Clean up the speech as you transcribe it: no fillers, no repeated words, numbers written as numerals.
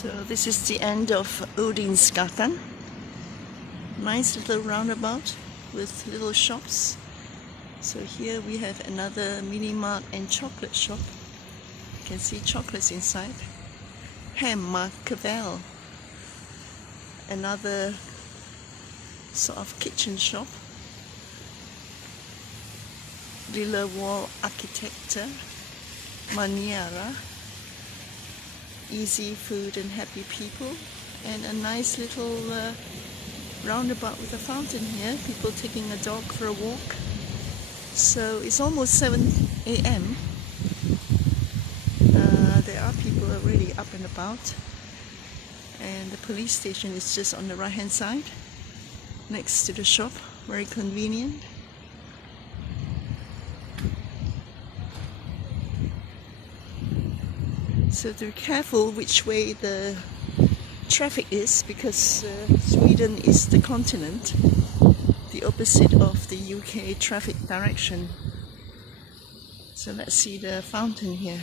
So this is the end of Odinsgatan. Nice little roundabout with little shops. So here we have another mini mart and chocolate shop. You can see chocolates inside. Hemmakeväll. Another sort of kitchen shop. Lilla wall architecture. Maniera. Easy food and happy people, and a nice little roundabout with a fountain here, people taking a dog for a walk. So it's almost 7 a.m. There are people already up and about, and the police station is just on the right hand side next to the shop, very convenient. So be careful which way the traffic is, because Sweden is the continent, the opposite of the UK traffic direction. So let's see the fountain here.